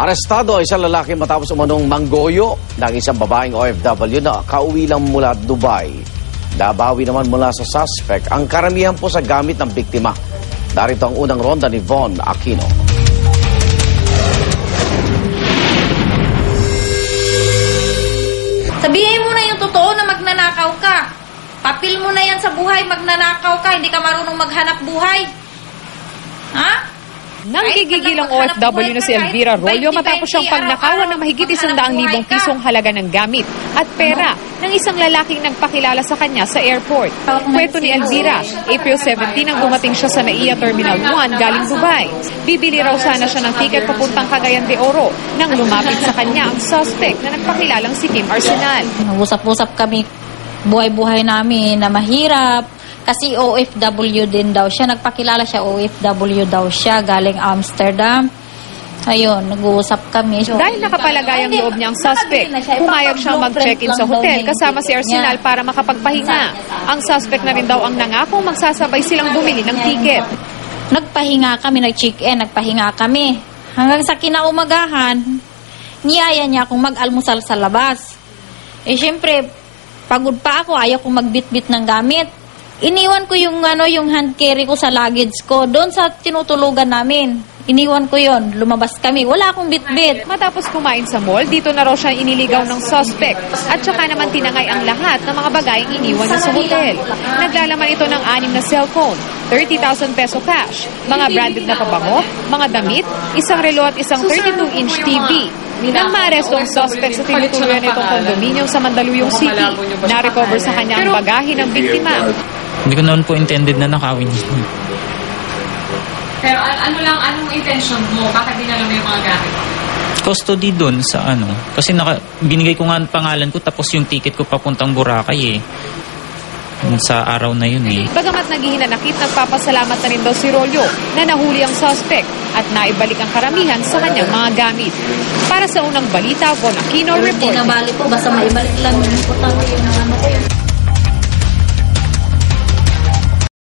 Arestado ang isang lalaki matapos umanong manggoyo ng isang babaeng OFW na kauwi lang mula Dubai. Nabawi naman mula sa suspect ang karamihan po sa gamit ng biktima. Narito ang unang ronda ni Von Aquino. Sabihin mo na yung totoo na magnanakaw ka. Papil mo na yan sa buhay, magnanakaw ka, hindi ka marunong maghanap buhay. Ha? Nanggigigil ang OFW na si Elvira Rollo matapos siyang pagnakawan ng mahigit 100,000 pisong halaga ng gamit at pera ng isang lalaking nagpakilala sa kanya sa airport. Kwento ni Elvira, April 17 nang dumating siya sa NAIA Terminal 1 galing Dubai. Bibili raw sana siya ng tiket papuntang Cagayan de Oro nang lumapit sa kanya ang suspect na nagpakilalang si Kim Arsenal. Usap-usap kami, buhay-buhay namin na mahirap. Kasi OFW din daw siya. Nagpakilala siya, OFW daw siya, galing Amsterdam. Ayun, nag-uusap kami. Dahil nakapalagay ang loob niya ang suspect, pumayag siyang mag-check-in sa hotel kasama si Arsenal para makapagpahinga. Ang suspect na rin daw ang nangakong magsasabay silang bumili ng tiket. Nagpahinga kami, nag-check-in, nagpahinga kami. Hanggang sa kinaumagahan, niyaya niya akong mag-almusal sa labas. Eh, syempre, pagod pa ako, ayaw kong magbit-bit ng gamit. Iniwan ko yung hand carry ko sa luggage ko doon sa tinutulugan namin. Iniwan ko yon, lumabas kami, wala akong bitbit. Matapos kumain sa mall, dito na raw siya iniligaw ng suspect at saka naman tinangay ang lahat ng mga bagayeng iniwan niya sa hotel. Naglalaman ito ng 6 na cellphone, 30,000 peso cash, mga branded na pabango, mga damit, isang relo at isang 32-inch TV. Nang maaresto ang suspect sa tinutuluyan nitong kondominium sa Mandaluyong City, na-recover sa kanya ang bagahe ng biktima. Hindi ko naman po intended na nakawin niya. Pero anong intention mo? Bakit dinala mo yung mga gamit? Custody dun sa Kasi binigay ko nga ang pangalan ko tapos yung ticket ko papuntang Boracay sa araw na yun Bagamat naghihinanakit, nagpapasalamat na rin daw si Rollo na nahuli ang suspect at naibalik ang karamihan sa kanyang mga gamit. Para sa unang balita, Von Aquino, report. Hindi na balik ko, basta maibalik lang yung importante yung ko yun.